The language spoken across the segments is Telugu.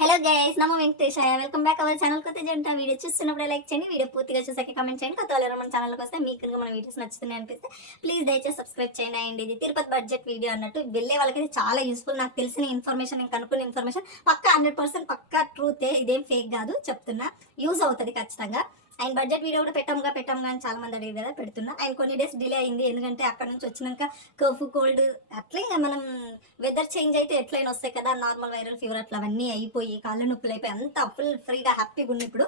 Hello guys, Namo Venkatesaya. Welcome back our channel. కొత్త జంట వీడియో చూస్తున్నప్పుడే లైక్ చేయండి. వీడియో పూర్తిగా చూసాక కామెంట్ చేయండి. కొత్త వాళ్ళు మన ఛానల్కి వస్తే మీకు కనుక మన వీడియోస్ నచ్చుతున్నాయి అనిపిస్తే ప్లీజ్ దయచేసి సబ్స్క్రైబ్ చేయండి. అండ్ ఇది తిరుపతి బడ్జెట్ వీడియో అన్నట్టు వెళ్ళే వాళ్ళకైతే చాలా యూస్ఫుల్. నాకు తెలిసిన ఇన్ఫర్మేషన్, నేను కనుక్కున్న ఇన్ఫర్మేషన్ పక్కా 100% పక్కా ట్రూతే, ఇదేం ఫేక్ కాదు చెప్తున్నా. యూజ్ అవుతుంది ఖచ్చితంగా. అండ్ బడ్జెట్ వీడియో కూడా పెట్టాముగా అని చాలా మంది అడిగారు కదా, పెడుతున్నా. అండ్ కొన్ని డేస్ డిలే అయింది, ఎందుకంటే అక్కడ నుంచి వచ్చినాక కఫ్ కోల్డ్ అట్లా ఇంకా మనం వెదర్ చేంజ్ అయితే ఎట్లయినా వస్తాయి కదా, నార్మల్ వైరల్ ఫీవర్ అట్లా అవన్నీ అయిపోయి కాళ్ళ నొప్పులు అయిపోయి అంతా ఫుల్ ఫ్రీగా హ్యాపీగా ఉంది ఇప్పుడు.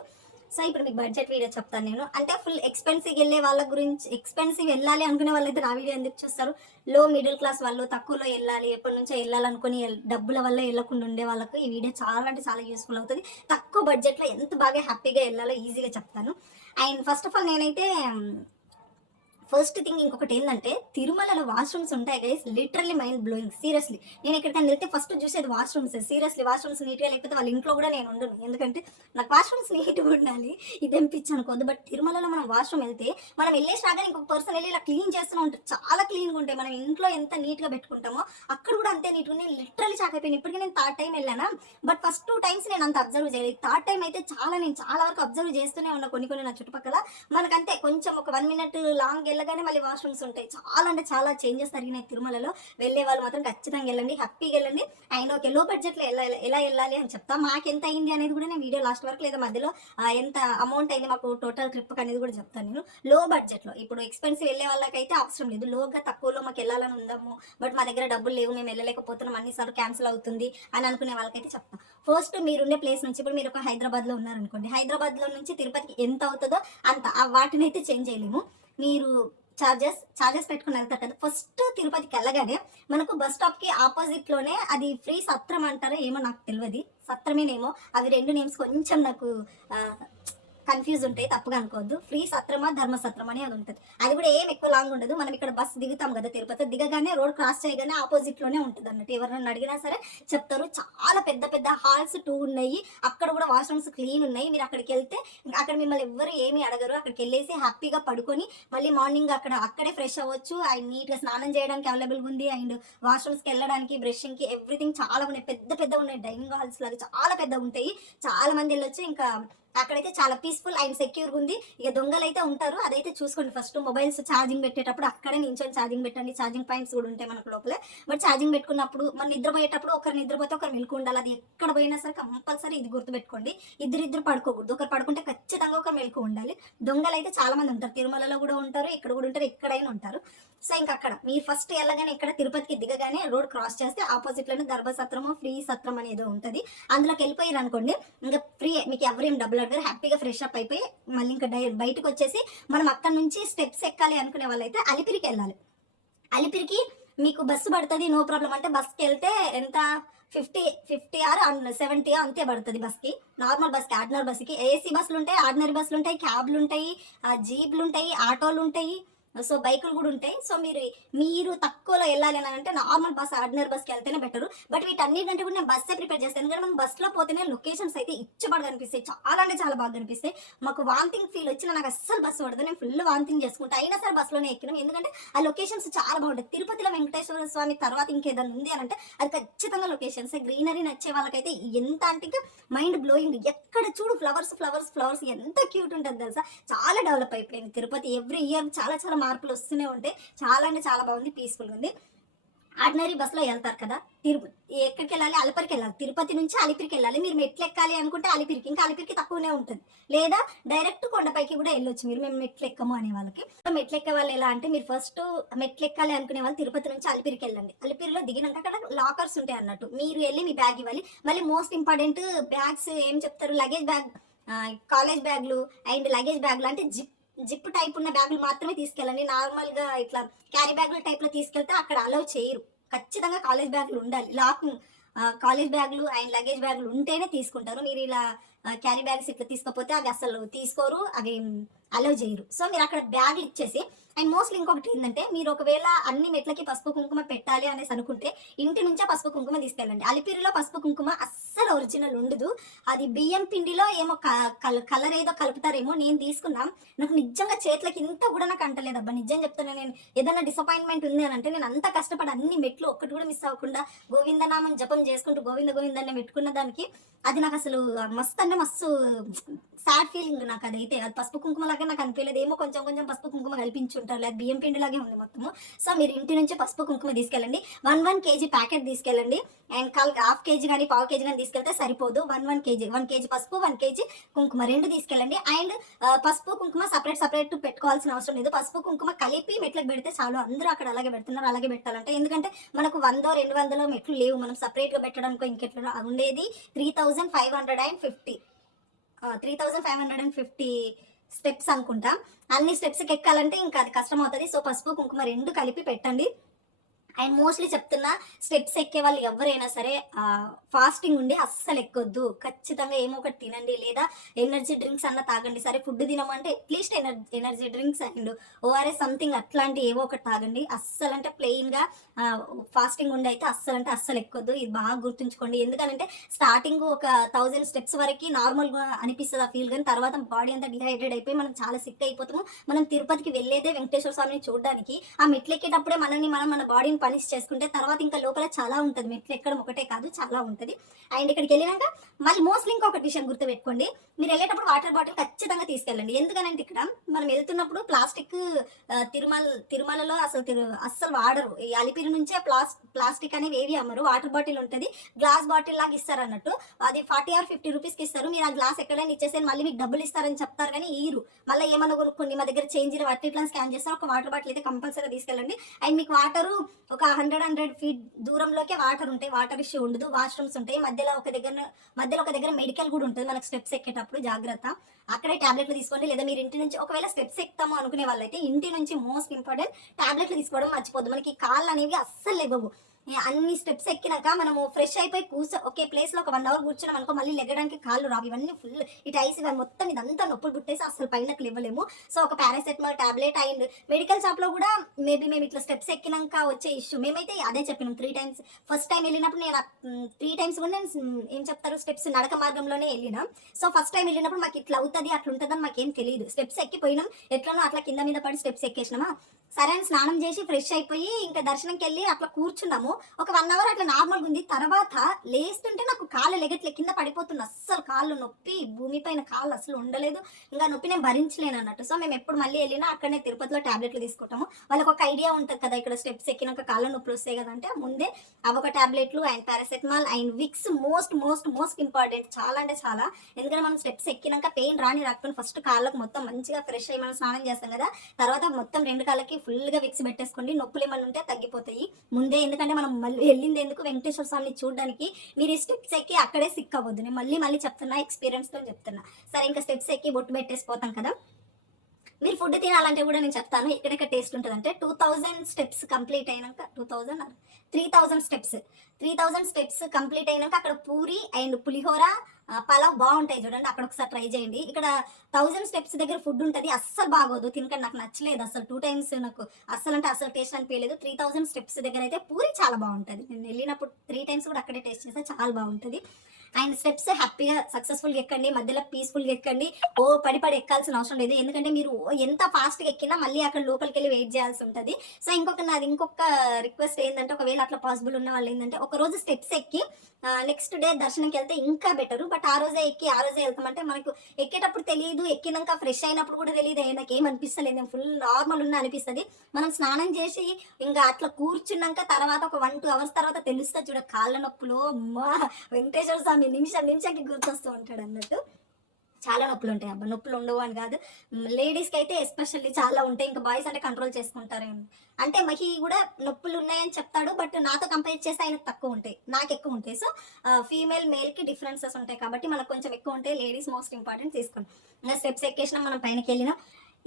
సో ఇప్పుడు మీకు బడ్జెట్ వీడియో చెప్తాను నేను. అంటే ఫుల్ ఎక్స్పెన్సివ్ వెళ్ళే వాళ్ళ గురించి, ఎక్స్పెన్సివ్ వెళ్ళాలి అనుకునే వాళ్ళైతే నా వీడియో ఎందుకు చూస్తారు? లో మిడిల్ క్లాస్ వాళ్ళు, తక్కువలో వెళ్ళాలి, ఎప్పటి నుంచో వెళ్ళాలనుకుని డబ్బుల వల్ల వెళ్ళకుండా ఉండే వాళ్ళకు ఈ వీడియో చాలా అంటే చాలా యూస్ఫుల్ అవుతుంది. తక్కువ బడ్జెట్లో ఎంత బాగా హ్యాపీగా వెళ్ళాలో ఈజీగా చెప్తాను. అండ్ ఫస్ట్ ఆఫ్ ఆల్ నేనైతే ఫస్ట్ థింగ్ ఇంకొకటి ఏంటంటే, తిరుమలలో వాష్రూమ్స్ ఉంటాయి guys, literally mind blowing. Seriously నేను ఎక్కడికైనా వెళ్తే ఫస్ట్ చూసేది వాష్రూమ్స్. సీరియస్లీ వాష్రూమ్స్ నీట్గా లేకపోతే వాళ్ళ ఇంట్లో కూడా నేను ఉండను, ఎందుకంటే నాకు వాష్రూమ్స్ నీట్గా ఉండాలి. ఇదేం పిచ్చి అనుకోద్దు. బట్ తిరుమలలో మనం వాష్రూమ్ వెళ్తే మనం వెళ్ళేసి రాగానే ఇంకొక పర్సన్ వెళ్ళి ఇలా క్లీన్ చేస్తూనే ఉంటారు, చాలా క్లీన్గా ఉంటాయి. మనం ఇంట్లో ఎంత నీట్గా పెట్టుకుంటామో అక్కడ కూడా అంతే నీట్గా. నేను లిటరల్లీ షాక్ అయిపోయాను. ఇప్పటికీ నేను థర్డ్ టైం వెళ్ళానా, బట్ ఫస్ట్ 2 times నేను అంత అబ్జర్వ్ చేయలేదు. థర్డ్ టైం అయితే నేను చాలా వరకు అబ్జర్వ్ చేస్తూనే ఉన్నా. కొన్ని నా చుట్టుపక్కల మనకంతే కొంచెం ఒక 1 minute లాంగ్ వెళ్ళగానే మళ్ళీ వాష్రూమ్స్ ఉంటాయి. చాలా అంటే చాలా చేంజెస్ జరిగినాయి తిరుమలలో. వెళ్ళే వాళ్ళు మాత్రం ఖచ్చితంగా వెళ్ళండి, హ్యాపీగా వెళ్ళండి. అండ్ ఓకే, లో బడ్జెట్లో ఎలా వెళ్ళాలి అని చెప్తా. మాకు ఎంత అయింది అనేది కూడా నేను వీడియో లాస్ట్ వరకు లేదా మధ్యలో ఎంత అమౌంట్ అయింది మాకు టోటల్ ట్రిప్ అనేది కూడా చెప్తాను నేను. లో బడ్జెట్లో ఇప్పుడు ఎక్స్పెన్సివ్ వెళ్ళే వాళ్ళకైతే అవసరం లేదు. లోగా తక్కువలో మాకు వెళ్ళాలని ఉందాము, బట్ మా దగ్గర డబ్బులు లేవు, మేము వెళ్ళలేకపోతున్నాం, అన్నిసార్లు క్యాన్సిల్ అవుతుంది అని అనుకునే వాళ్ళకైతే చెప్తాను. ఫస్ట్ మీరుండే ప్లేస్ నుంచి, ఇప్పుడు మీరు ఒక హైదరాబాద్లో ఉన్నారనుకోండి, హైదరాబాద్లో నుంచి తిరుపతికి ఎంత అవుతుందో అంత, వాటిని అయితే చేంజ్ చేయలేము. మీరు చార్జెస్ పెట్టుకుని వెళ్తారు కదా. ఫస్ట్ తిరుపతికి వెళ్ళగానే మనకు బస్ స్టాప్కి ఆపోజిట్లోనే అది ఫ్రీ సత్రం అంటారో ఏమో నాకు తెలియదు, సత్రమేనేమో. అవి 2 నేమ్స్ కొంచెం నాకు కన్ఫ్యూజ్ ఉంటాయి, తప్పుగా అనుకోవద్దు. ఫ్రీ సత్రమా ధర్మ సత్రం అని అది ఉంటుంది. అది కూడా ఏం ఎక్కువ లాంగ్ ఉండదు. మనం ఇక్కడ బస్సు దిగుతాం కదా తిరుపతి, దిగగానే రోడ్ క్రాస్ చేయగానే ఆపోజిట్లోనే ఉంటుంది అన్నట్టు. ఎవరైనా అడిగినా సరే చెప్తారు. చాలా పెద్ద పెద్ద హాల్స్ 2 ఉన్నాయి. అక్కడ కూడా వాష్రూమ్స్ క్లీన్ ఉన్నాయి. మీరు అక్కడికి వెళ్తే అక్కడ మిమ్మల్ని ఎవ్వరు ఏమీ అడగరు. అక్కడికి వెళ్ళేసి హ్యాపీగా పడుకొని మళ్ళీ మార్నింగ్ అక్కడే ఫ్రెష్ అవ్వచ్చు. అండ్ నీట్గా స్నానం చేయడానికి అవైలబుల్గా ఉంది. అండ్ వాష్రూమ్స్కి వెళ్ళడానికి, బ్రషింగ్కి ఎవ్రీథింగ్ చాలా ఉన్నాయి. పెద్ద ఉన్నాయి. డైనింగ్ హాల్స్ లాగా చాలా పెద్దగా ఉంటాయి. చాలా మంది వెళ్ళొచ్చు. ఇంకా అక్కడైతే చాలా పీస్ఫుల్ అండ్ సెక్యూర్గా ఉంది. ఇక దొంగలు అయితే ఉంటారు, అదైతే చూసుకోండి. ఫస్ట్ మొబైల్స్ ఛార్జింగ్ పెట్టేటప్పుడు అక్కడే నించొని ఛార్జింగ్ పెట్టండి. ఛార్జింగ్ పాయింట్స్ కూడా ఉంటాయి మనకు లోపలే. బట్ ఛార్జింగ్ పెట్టుకున్నప్పుడు మనం నిద్రపోయేటప్పుడు ఒకరు నిద్రపోతే ఒకరు మెలకు ఉండాలి. అది ఎక్కడ పోయినా సరే కంపల్సరీ ఇది గుర్తుపెట్టుకోండి. ఇద్దరు పడుకోకూడదు. ఒకరు పడుకుంటే ఖచ్చితంగా ఒకరు మెలకు ఉండాలి. దొంగలు అయితే చాలా మంది ఉంటారు. తిరుమలలో కూడా ఉంటారు, ఇక్కడ కూడా ఉంటారు, ఎక్కడైనా ఉంటారు. సో ఇంకా అక్కడ మీరు ఫస్ట్ వెళ్ళగానే ఇక్కడ తిరుపతికి దిగగానే రోడ్ క్రాస్ చేస్తే ఆపోజిట్లోనే ధర్మసత్రము ఫ్రీ సత్రం అనేది ఉంటుంది. అందులోకి వెళ్ళిపోయారు అనుకోండి, ఇంకా ఫ్రీ, మీకు ఎవరేం డబ్బులు అడగారు. హ్యాపీగా ఫ్రెష్ అప్ అయిపోయి మళ్ళీ ఇంకా బయటకు వచ్చేసి మనం అక్కడ నుంచి స్టెప్స్ ఎక్కాలి అనుకునే వాళ్ళైతే అలిపిరికి వెళ్ళాలి. అలిపిరికి మీకు బస్సు పడుతుంది, నో ప్రాబ్లం. అంటే బస్కి వెళ్తే ఎంత 50 ఆర్ 70 అంతే పడుతుంది బస్కి. నార్మల్ బస్కి, ఆర్డినరీ బస్కి. ఏసీ బస్సులు ఉంటాయి, ఆర్డినరీ బస్సులు ఉంటాయి, క్యాబ్లు ఉంటాయి, జీప్లు ఉంటాయి, ఆటోలు ఉంటాయి, సో బైకులు కూడా ఉంటాయి. సో మీరు తక్కువలో వెళ్ళాలి అని అంటే నార్మల్ బస్, ఆర్డినరీ బస్కి వెళ్తేనే బెటర్. బట్ వీటన్నిటికంటే కూడా నేను బస్సే ప్రిపేర్ చేస్తాను. ఎందుకంటే మనం బస్సులో పోతేనే లొకేషన్స్ అయితే ఇచ్చబడి కనిపిస్తాయి, చాలా అంటే చాలా బాగా కనిపిస్తాయి. మాకు వాంతింగ్ ఫీల్ వచ్చినా నాకు అస్సలు బస్సు పడదు, నేను ఫుల్ వాంతింగ్ చేసుకుంటా. అయినా సరే బస్సులోనే ఎక్కినాం, ఎందుకంటే ఆ లొకేషన్స్ చాలా బాగుంటాయి. తిరుపతిలో వెంకటేశ్వర స్వామి తర్వాత ఇంకేదైనా ఉంది అని అంటే అది ఖచ్చితంగా లొకేషన్స్. గ్రీనరీ నచ్చే వాళ్ళకైతే ఎంత అంటే ఇంకా మైండ్ బ్లోయింగ్. ఎక్కడ చూడు ఫ్లవర్స్ ఎంత క్యూట్ ఉంటుంది తెలుసా. చాలా డెవలప్ అయిపోయింది తిరుపతి. ఎవ్రీ ఇయర్ చాలా మార్పులు వస్తూనే ఉంటాయి. చాలా అంటే చాలా బాగుంది, పీస్ఫుల్గా ఉంది. ఆర్డినరీ బస్సులో వెళ్తారు కదా, ఎక్కడికి వెళ్ళాలి? అలిపిరికి వెళ్ళాలి. తిరుపతి నుంచి అలిపిరికి వెళ్ళాలి. మీరు మెట్లు ఎక్కాలి అనుకుంటే అలిపిరికి, ఇంకా అలిపిరికి తక్కువనే ఉంటుంది. లేదా డైరెక్ట్ కొండపైకి కూడా వెళ్ళొచ్చు మీరు, మేము మెట్లు ఎక్కము అనే వాళ్ళకి. మెట్లు ఎక్కే వాళ్ళు ఎలా అంటే, మీరు ఫస్ట్ మెట్లు ఎక్కాలి అనుకునే వాళ్ళు తిరుపతి నుంచి అలిపిరికి వెళ్ళండి. అలిపిరిలో దిగినాక అక్కడ లాకర్స్ ఉంటాయి అన్నట్టు. మీరు వెళ్ళి మీ బ్యాగ్ ఇవ్వాలి. మళ్ళీ మోస్ట్ ఇంపార్టెంట్ బ్యాగ్స్ ఏం చెప్తారు, లగేజ్ బ్యాగ్, కాలేజ్ బ్యాగ్లు అండ్ లగేజ్ బ్యాగ్లు అంటే జిప్ టైప్ ఉన్న బ్యాగులు మాత్రమే తీసుకెళ్ళండి. నార్మల్గా ఇట్లా క్యారీ బ్యాగుల టైప్లో తీసుకెళ్తే అక్కడ అలౌ చేయరు. ఖచ్చితంగా కాలేజ్ బ్యాగులు ఉండాలి. కాలేజ్ బ్యాగులు అండ్ లగేజ్ బ్యాగులు ఉంటేనే తీసుకుంటారు. మీరు ఇలా క్యారీ బ్యాగ్స్ ఇట్లా తీసుకపోతే అవి అసలు తీసుకోరు, అవి అలౌ చేయరు. సో మీరు అక్కడ బ్యాగ్లు ఇచ్చేసి, అండ్ మోస్ట్లీ ఇంకొకటి ఏంటంటే, మీరు ఒకవేళ అన్ని మెట్లకి పసుపు కుంకుమ పెట్టాలి అనేసి అనుకుంటే ఇంటి నుంచే పసుపు కుంకుమ తీసుకెళ్ళండి. అలిపిరిలో పసుపు కుంకుమ అస్సలు ఒరిజినల్ ఉండదు. అది బియ్యం పిండిలో ఏమో కలర్ ఏదో కలుపుతారేమో. నేను తీసుకున్నా, నాకు నిజంగా చేతులకి ఇంత కూడా నాకు అంటలేదు అబ్బా, నిజం చెప్తాను. నేను ఏదైనా డిసప్పాయింట్మెంట్ ఉంది అని అంటే, నేను అంత కష్టపడి అన్ని మెట్లు ఒక్కటి కూడా మిస్ అవ్వకుండా గోవిందనామం జపం చేసుకుంటూ గోవింద గోవిందాన్ని పెట్టుకున్న దానికి అది నాకు అసలు మస్తు అంటే మస్తు సాడ్ ఫీలింగ్ నాకు. అదైతే అది పసుపు కుంకుమ లాగా నాకు అనిపించలేదు. ఏమో కొంచెం కొంచెం పసుపు కుంకుమ కల్పించుంటారు, లేదా బియ్యం పిండి లాగే ఉంది మొత్తము. సో మీరు ఇంటి నుంచి పసుపు కుంకుమ తీసుకెళ్ళండి. 1 kg ప్యాకెట్ తీసుకెళ్ళండి. అండ్ హాఫ్ కేజీ కానీ పావు కేజీ కానీ తీసుకెళ్తే సరిపోదు. 1 kg పసుపు, 1 kg కుంకుమ రెండు తీసుకెళ్ళండి. అండ్ పసుపు కుంకుమ సపరేట్ పెట్టుకోవాల్సిన అవసరం లేదు. పసుపు కుంకుమ కలిపి మెట్లకు పెడితే చాలు. అందరూ అక్కడ అలాగే పెడుతున్నారు, అలాగే పెట్టాలంటే. ఎందుకంటే మనకు 100-200 మెట్లు లేవు, మనం సపరేట్గా పెట్టడానికి ఇంకెట్లా ఉండేది. 3550 స్టెప్స్ అనుకుంటా. అన్ని స్టెప్స్కి ఎక్కాలంటే ఇంకా అది కష్టం అవుతుంది. సో పసుపు కుంకుమ రెండు కలిపి పెట్టండి. అండ్ మోస్ట్లీ చెప్తున్నా, స్టెప్స్ ఎక్కే వాళ్ళు ఎవరైనా సరే ఫాస్టింగ్ ఉండి అస్సలు ఎక్కొద్దు. ఖచ్చితంగా ఏమో ఒకటి తినండి, లేదా ఎనర్జీ డ్రింక్స్ అన్న తాగండి. సరే ఫుడ్ తినమంటే at least energy drinks and ORS something అట్లాంటి ఏవో ఒకటి తాగండి. అస్సలు అంటే ప్లెయిన్గా ఫాస్టింగ్ ఉండి అయితే అస్సలు ఎక్కొద్దు. ఇది బాగా గుర్తుంచుకోండి. ఎందుకంటే స్టార్టింగ్ ఒక 1000 స్టెప్స్ వరకు నార్మల్గా అనిపిస్తుంది ఆ ఫీల్, కానీ తర్వాత బాడీ అంతా డిహైడ్రేట్ అయిపోయి మనం చాలా సిక్ అయిపోతాము. మనం తిరుపతికి వెళ్ళేదే వెంకటేశ్వర స్వామిని చూడడానికి. ఆ మెట్లు ఎక్కేటప్పుడే మన బాడీని పనిష్ చేసుకుంటే తర్వాత ఇంకా లోపల చాలా ఉంటుంది. మెట్లు ఎక్కడం ఒకటే కాదు, చాలా ఉంటుంది. అండ్ ఇక్కడికి వెళ్ళినాక మళ్ళీ మోస్ట్లీ ఇంకొకటి విషయం గుర్తుపెట్టుకోండి, మీరు వెళ్ళేటప్పుడు వాటర్ బాటిల్ ఖచ్చితంగా తీసుకెళ్ళండి. ఎందుకనంటే ఇక్కడ మనం వెళ్తున్నప్పుడు ప్లాస్టిక్ తిరుమలలో అస్సలు వాడరు. ఈ అలిపిరి నుంచే ప్లాస్టిక్ అనేవి ఏవి అమ్మరు. వాటర్ బాటిల్ ఉంటుంది, గ్లాస్ బాటిల్ లాగా ఇస్తారు అన్నట్టు. అది 40 or 50 రూపీస్కి ఇస్తారు. మీరు ఆ గ్లాస్ ఎక్కడైనా ఇచ్చేసి మళ్ళీ మీకు డబ్బులు ఇస్తారని చెప్తారు, కానీ ఈరు. మళ్ళీ ఏమన్నా కొనుక్కోండి, మా దగ్గర చేంజ్ అట్టి ఇట్లా స్కాన్ చేస్తారు. ఒక వాటర్ బాటిల్ అయితే కంపల్సరీ తీసుకెళ్ళండి. అండ్ మీకు వాటరు ఒక 100 feet దూరంలోకే వాటర్ ఉంటాయి, వాటర్ ఇష్యూ ఉండదు. వాష్రూమ్స్ ఉంటాయి. మధ్యలో ఒక దగ్గర మెడికల్ కూడా ఉంటుంది. మనకు స్టెప్స్ ఎక్కేటప్పుడు జాగ్రత్త, అక్కడే టాబ్లెట్లు తీసుకోండి. లేదా మీరు ఇంటి నుంచి ఒకవేళ స్టెప్స్ ఎక్కుతాము అనుకునే వాళ్ళైతే ఇంటి నుంచి మోస్ట్ ఇంపార్టెంట్ టాబ్లెట్లు తీసుకోవడం మర్చిపోద్దు. మనకి కాళ్ళు అనేవి అస్సలు లేవవు. అన్ని స్టెప్స్ ఎక్కినాక మనము ఫ్రెష్ అయిపోయి ఒకే ప్లేస్లో ఒక 1 hour కూర్చున్నాం అనుకో, మళ్ళీ లెగ్గడానికి కాళ్ళు రావు. ఇవన్నీ ఫుల్ ఈ టైస్ ఇవన్నీ మొత్తం ఇదంతా నొప్పులు పుట్టేసి అసలు పైనకి లేవలేము. సో ఒక పారాసెటమాల్ టాబ్లెట్. అండ్ మెడికల్ షాప్లో కూడా మేబీ మేము ఇట్లా స్టెప్స్ ఎక్కినాక వచ్చే ఇష్యూ, మేమైతే అదే చెప్పినాం 3 times. ఫస్ట్ టైం వెళ్ళినప్పుడు నేను 3 times కూడా నేను ఏం చెప్తారు స్టెప్స్ నడక మార్గంలోనే వెళ్ళినాం. సో ఫస్ట్ టైం వెళ్ళినప్పుడు మాకు ఇట్లా అవుతుంది అట్లా ఉంటుందని మాకేం తెలియదు. స్టెప్స్ ఎక్కిపోయినాం, ఎట్లనో అట్లా కింద మీద పడి స్టెప్స్ ఎక్కేసినామా. సరే అని స్నానం చేసి ఫ్రెష్ అయిపోయి ఇంకా దర్శనంకి వెళ్ళి అట్లా కూర్చున్నాము. ఒక 1 hour అట్లా నార్మల్గా ఉంది. తర్వాత లేస్తుంటే నాకు కాళ్ళు లెగట్లే, కింద పడిపోతున్నా. అస్సలు కాళ్ళు నొప్పి, భూమిపైన కాళ్ళు అసలు ఉండలేదు. ఇంకా నొప్పి నేను భరించలేను అన్నట్టు. సో మేము ఎప్పుడు మళ్ళీ వెళ్ళినా అక్కడనే తిరుపతిలో టాబ్లెట్లు తీసుకుంటాము. వాళ్ళకి ఒక ఐడియా ఉంటుంది కదా, ఇక్కడ స్టెప్స్ ఎక్కినాక కాళ్ళ నొప్పులు వస్తాయి కదంటే ముందే అవొక టాబ్లెట్లు and paracetamol and Vicks most important. చాలా అంటే చాలా. ఎందుకంటే మనం స్టెప్స్ ఎక్కినాక పెయిన్ రాకపోయినా ఫస్ట్ కాళ్ళకు మొత్తం మంచిగా ఫ్రెష్ అయ్యి మనం స్నానం చేస్తాం కదా, తర్వాత మొత్తం 2 కాళ్ళకి ఫుల్గా విక్స్ పెట్టేసుకోండి. నొప్పులు ఏమన్నా ఉంటే తగ్గిపోతాయి ముందే. ఎందుకంటే మనం మళ్ళీ వెళ్ళింది ఎందుకు వెంకటేశ్వర స్వామిని చూడడానికి. మీరు ఈ స్టెప్స్ ఎక్కి అక్కడే సిక్ అవ్వద్దు. నేను మళ్ళీ చెప్తున్నా, ఎక్స్పీరియన్స్తో చెప్తున్నా. సరే ఇంకా స్టెప్స్ ఎక్కి బొట్టు పెట్టేసిపోతాం కదా. మీరు ఫుడ్ తినాలంటే కూడా నేను చెప్తాను ఎక్కడెక్కడ టేస్ట్ ఉంటుంది అంటే 2000 స్టెప్స్ కంప్లీట్ అయినాక 3000 స్టెప్స్ కంప్లీట్ అయినాక అక్కడ పూరి అండ్ పులిహోర పలావ్ బాగుంటాయి చూడండి, అక్కడ ఒకసారి ట్రై చేయండి. ఇక్కడ 1000 స్టెప్స్ దగ్గర ఫుడ్ ఉంటుంది, అస్సలు బాగోదు. తినకండి, నాకు నచ్చలేదు అసలు. 2 times నాకు అస్సలు టేస్ట్ అనిపించలేదు. 3000 స్టెప్స్ దగ్గర అయితే పూరి చాలా బాగుంటుంది. నేను వెళ్ళినప్పుడు 3 times కూడా అక్కడే టేస్ట్ చేస్తే చాలా బాగుంటుంది. అండ్ స్టెప్స్ హ్యాపీగా సక్సెస్ఫుల్గా ఎక్కండి, మధ్యలో పీస్ఫుల్గా ఎక్కండి. పడి ఎక్కాల్సిన అవసరం లేదు. ఎందుకంటే మీరు ఎంత ఫాస్ట్గా ఎక్కినా మళ్ళీ అక్కడ లోపలికి వెళ్ళి వెయిట్ చేయాల్సి ఉంటుంది. సో ఇంకొక రిక్వెస్ట్ ఏంటంటే, ఒకవేళ అట్లా పాసిబుల్ ఉన్న వాళ్ళు ఏంటంటే, ఒక రోజు స్టెప్స్ ఎక్కి నెక్స్ట్ డే దర్శనంకి వెళ్తే ఇంకా బెటరు. బట్ ఆ రోజే వెళ్తామంటే మనకు ఎక్కేటప్పుడు తెలియదు, ఎక్కినాక ఫ్రెష్ అయినప్పుడు కూడా తెలియదు. నాకు ఏమనిపిస్తలేదు, ఫుల్ నార్మల్ ఉన్న అనిపిస్తుంది. మనం స్నానం చేసి ఇంకా అట్లా కూర్చున్నాక తర్వాత ఒక 1-2 hours తర్వాత తెలుస్తుంది చూడ కాళ్ళ నొప్పులు. అమ్మా వెంకటేశ్వర స్వామి నిమిషానికి గుర్తొస్తూ ఉంటాడు అన్నట్టు. చాలా నొప్పులు ఉంటాయి అబ్బా, నొప్పులు ఉండవు అని కాదు. లేడీస్కి అయితే ఎస్పెషల్లీ చాలా ఉంటాయి. ఇంకా బాయ్స్ అంటే కంట్రోల్ చేసుకుంటారేమో. అంటే మహి కూడా నొప్పులు ఉన్నాయని చెప్తాడు, బట్ నాతో కంపేర్ చేస్తే ఆయనకు తక్కువ ఉంటాయి, నాకు ఎక్కువ ఉంటాయి. సో ఫీమేల్ మేల్కి డిఫరెన్సెస్ ఉంటాయి కాబట్టి మనకు కొంచెం ఎక్కువ ఉంటాయి. లేడీస్ మోస్ట్ ఇంపార్టెంట్ తీసుకోండి. ఇంకా స్టెప్స్ ఎక్కేసినా మనం పైనకి వెళ్ళినా.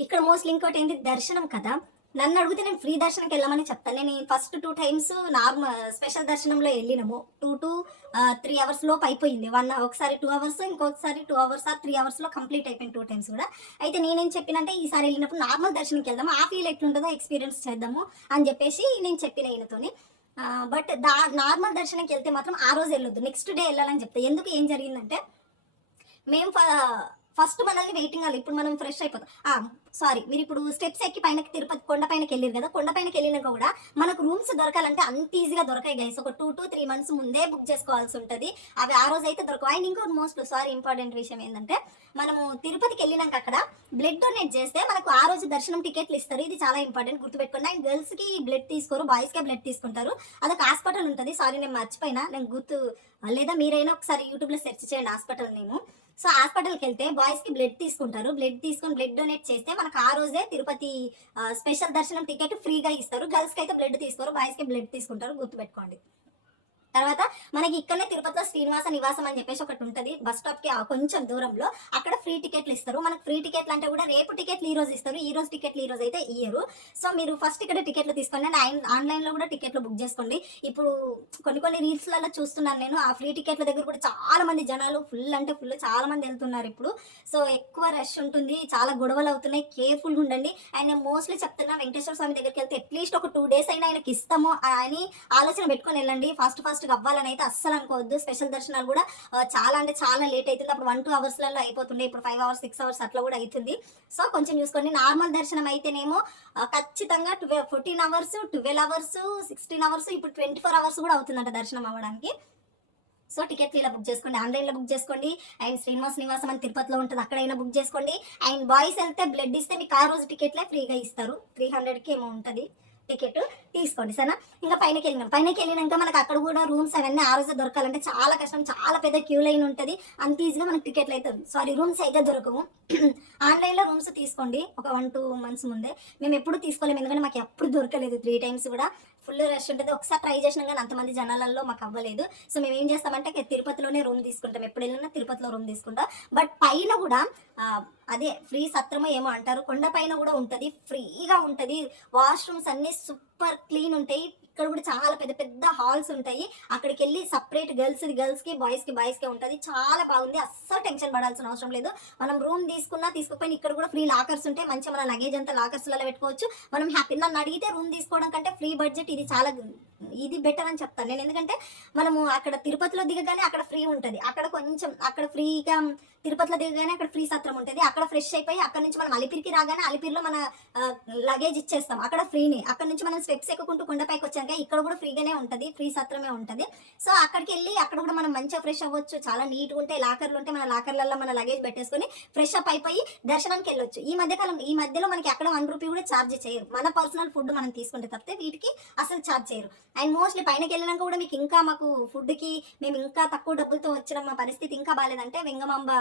ఇక్కడ మోస్ట్లీ ఇంకోటి ఏంటి, దర్శనం కదా, నన్ను అడిగితే నేను ఫ్రీ దర్శనంకి వెళ్ళమని చెప్తాను. నేను ఫస్ట్ 2 టైమ్స్ నార్మల్ స్పెషల్ దర్శనంలో వెళ్ళినాము. 2 to 3 అవర్స్ లోపు అయిపోయింది. ఒకసారి 2 అవర్స్, ఇంకొకసారి 2 అవర్స్ ఆర్ 3 అవర్స్లో కంప్లీట్ అయిపోయింది 2 టైమ్స్ కూడా. అయితే నేనేం చెప్పినంటే ఈసారి వెళ్ళినప్పుడు నార్మల్ దర్శనంకి వెళ్దాము, ఆ ఫీల్ ఎట్లుంటుందో ఎక్స్పీరియన్స్ చేద్దాము అని చెప్పేసి నేను చెప్పిన ఈయనతోని. బట్ నార్మల్ దర్శనంకి వెళ్తే మాత్రం ఆ రోజు వెళ్ళొద్దు, నెక్స్ట్ డే వెళ్ళాలని చెప్తా. ఎందుకు, ఏం జరిగిందంటే మేము ఫస్ట్ మనల్ని వెయిటింగ్ హాల్, ఇప్పుడు మనం ఫ్రెష్ అయిపోతాం. సారీ, మీరు ఇప్పుడు స్టెప్స్ ఎక్కి పైనకి తిరుపతి కొండపైనకి వెళ్ళారు కదా, కొండపైనకి వెళ్ళినాక కూడా మనకు రూమ్స్ దొరకాలంటే అంత ఈజీగా దొరకాయి గైస్. ఒక 2 to 3 months ముందే బుక్ చేసుకోవాల్సి ఉంటుంది. అవి ఆ రోజు అయితే దొరకవు. అండ్ ఇంకో మోస్ట్ ఇంపార్టెంట్ విషయం ఏంటంటే, మనము తిరుపతికి వెళ్ళినాక అక్కడ బ్లడ్ డొనేట్ చేస్తే మనకు ఆ రోజు దర్శనం టికెట్లు ఇస్తారు. ఇది చాలా ఇంపార్టెంట్, గుర్తుపెట్టుకోండి. అండ్ గర్ల్స్కి బ్లడ్ తీసుకోరు, బాయ్స్కే బ్లడ్ తీసుకుంటారు. అదొక హాస్పిటల్ ఉంటుంది. సారీ, నేను మర్చిపోయినా, నేను లేదా మీరైనా ఒకసారి యూట్యూబ్లో సెర్చ్ చేయండి హాస్పిటల్ నేము. సో హాస్పిటల్కి వెళ్తే బాయ్స్కి బ్లడ్ తీసుకుంటారు. బ్లడ్ తీసుకొని బ్లడ్ డొనేట్ చేస్తే మనకు ఆ రోజే తిరుపతి స్పెషల్ దర్శనం టికెట్ ఫ్రీగా ఇస్తారు. గర్ల్స్కి అయితే బ్లడ్ తీసుకోరు, బాయ్స్కి బ్లడ్ తీసుకుంటారు, గుర్తుపెట్టుకోండి. తర్వాత మనకి ఇక్కడనే తిరుపతిలో శ్రీనివాస నివాసం అని చెప్పేసి ఒకటి ఉంటుంది, బస్ స్టాప్కి కొంచెం దూరంలో. అక్కడ ఫ్రీ టికెట్లు ఇస్తారు. మనకు ఫ్రీ టికెట్లు అంటే కూడా రేపు టికెట్లు ఈ రోజు ఇస్తారు, ఈ రోజు టికెట్లు ఈ రోజు అయితే ఇయ్యరు. సో మీరు ఫస్ట్ ఇక్కడ టికెట్లు తీసుకోండి. అండ్ ఆన్లైన్లో కూడా టికెట్లు బుక్ చేసుకోండి. ఇప్పుడు కొన్ని రీల్స్లలో చూస్తున్నాను నేను, ఆ ఫ్రీ టికెట్ల దగ్గర కూడా చాలా మంది జనాలు ఫుల్ అంటే ఫుల్ చాలా మంది వెళ్తున్నారు ఇప్పుడు. సో ఎక్కువ రష్ ఉంటుంది, చాలా గొడవలు అవుతున్నాయి, కేర్ఫుల్గా ఉండండి. అండ్ నేను మోస్ట్లీ చెప్తున్నా, వెంకటేశ్వర స్వామి దగ్గరికి వెళ్తే అట్లీస్ట్ ఒక 2 days అయినా ఆయనకి ఇస్తాము అని ఆలోచన పెట్టుకొని వెళ్ళండి. ఫాస్ట్ అవ్వాలని అయితే అస్సలు అనుకోవద్దు. స్పెషల్ దర్శనాలు కూడా చాలా అంటే చాలా లేట్ అవుతుంది. అప్పుడు 1-2 అవర్స్లలో అయిపోతుండే, ఇప్పుడు 5 hours 6 hours అట్లా కూడా అవుతుంది. సో కొంచెం చూసుకోండి. నార్మల్ దర్శనం అయితేనేమో ఖచ్చితంగా 14 hours, 12 hours, 16 hours, ఇప్పుడు 24 hours కూడా అవుతుందంట దర్శనం అవ్వడానికి. సో టికెట్లు ఇలా బుక్ చేసుకోండి, ఆన్లైన్లో బుక్ చేసుకోండి. అండ్ శ్రీనివాస నివాసం అని తిరుపతిలో ఉంటుంది, అక్కడైనా బుక్ చేసుకోండి. అండ్ బాయ్స్ వెళ్తే బ్లడ్ ఇస్తే మీకు ఆ రోజు టికెట్లే ఫ్రీగా ఇస్తారు. 300కి ఏమో ఉంటుంది టికెట్, తీసుకోండి సరేనా. ఇంకా పైనకి వెళ్ళినాక మనకు అక్కడ కూడా రూమ్స్ అవన్నీ ఆ రోజు దొరకాలంటే చాలా కష్టం, చాలా పెద్ద క్యూ లైన్ ఉంటుంది. అంత ఈజీగా మనకు టికెట్లు అయితే రూమ్స్ అయితే దొరకవు. ఆన్లైన్లో రూమ్స్ తీసుకోండి ఒక 1-2 months ముందే. మేము ఎప్పుడు తీసుకోలేము, ఎందుకంటే మాకు ఎప్పుడు దొరకలేదు. 3 times కూడా ఫుల్ రష్ ఉంటుంది. ఒకసారి ట్రై చేసినాం కానీ అంతమంది జనాలలో మాకు అవ్వలేదు. సో మేము ఏం చేస్తామంటే తిరుపతిలోనే రూమ్ తీసుకుంటాం, ఎప్పుడు వెళ్ళినా తిరుపతిలో రూమ్ తీసుకుంటాం. బట్ పైన కూడా అదే ఫ్రీ సత్రమో ఏమో అంటారు, కొండ పైన కూడా ఉంటుంది, ఫ్రీగా ఉంటుంది. వాష్రూమ్స్ అన్నీ సూపర్ క్లీన్ ఉంటాయి. ఇక్కడ కూడా చాలా పెద్ద పెద్ద హాల్స్ ఉంటాయి. అక్కడికి వెళ్ళి సపరేట్ గర్ల్స్కి బాయ్స్కి ఉంటుంది. చాలా బాగుంది, అస్సలు టెన్షన్ పడాల్సిన అవసరం లేదు. మనం రూమ్ తీసుకోకపోయినా ఇక్కడ కూడా ఫ్రీ లాకర్స్ ఉంటాయి. మంచిగా మన లగేజ్ అంతా లాకర్స్లలో పెట్టుకోవచ్చు. మనం హ్యాపీ. నన్ను అడిగితే రూమ్ తీసుకోవడం కంటే ఫ్రీ బడ్జెట్ ఇది బెటర్ అని చెప్తాను నేను. ఎందుకంటే మనము అక్కడ తిరుపతిలో దిగగానే అక్కడ ఫ్రీ ఉంటుంది, అక్కడ ఫ్రీగా తిరుపతిలో దిగగానే అక్కడ ఫ్రీ సత్రం ఉంటుంది. అక్కడ ఫ్రెష్ అయిపోయి అక్కడ నుంచి మనం అలిపిరికి రాగానే అలిపిరిలో మన లగేజ్ ఇచ్చేస్తాం, అక్కడ ఫ్రీనే. అక్కడ నుంచి మనం స్టెప్స్ ఎక్కుకుంటూ కొండపైకి వచ్చాక ఇక్కడ కూడా ఫ్రీగానే ఉంటుంది, ఫ్రీ సత్రమే ఉంటుంది. సో అక్కడికి వెళ్ళి అక్కడ కూడా మనం మంచిగా ఫ్రెష్ అవ్వచ్చు. చాలా నీట్గా ఉంటాయి, లాకర్లు ఉంటాయి. మన లాకర్లలో మన లగేజ్ పెట్టేసుకొని ఫ్రెష్ అప్ అయిపోయి దర్శనానికి వెళ్ళొచ్చు. ఈ మధ్యలో మనకి అక్కడ 1 rupee కూడా ఛార్జ్ చేయరు. మన పర్సనల్ ఫుడ్ మనం తీసుకుంటే తప్పితే వీటికి అసలు ఛార్జ్ చేయరు. అండ్ మోస్ట్లీ పైనకి వెళ్ళినాక కూడా మీకు ఇంకా మాకు ఫుడ్కి మేము ఇంకా తక్కువ డబ్బులతో వచ్చిన మా పరిస్థితి ఇంకా బాగాలేదంటే వెంగమాంబ